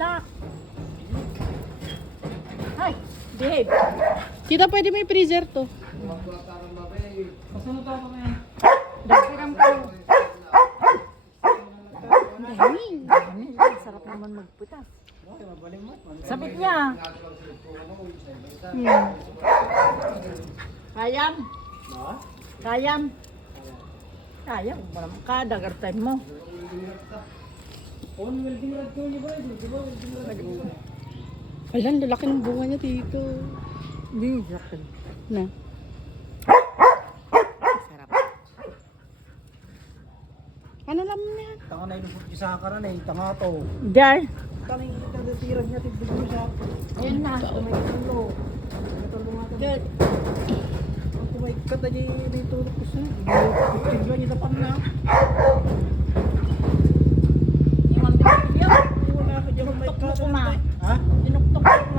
lock. Ay, behave. Kita pwede may freezer to. Kasunod ako ngayon. Dagdagan ko. Dami. Sarap naman magputas. Sabit niya. Kayam. Kayam. Kayam. Kadagar time mo. On welding rod ko niyo ba? Di ba welding rod? Alam, lalaki ng bunga niya dito. Hindi, sakit. Na. Sarap. Ano lang yan? Tanga na ilupot niya sa akaran eh. Tanga to. Dar. Tanga yung tagtirag niya. Tignan mo siya. Ayan na. May tulo. May tulo nga to. Good. Ang kumaikat na niya yung tulog ko siya. Tignan niya dapan na. Yung ang pinipilyo. Wala ka dyan. May Tinuktok mo kat. kuma. Ha? Tinuktok mo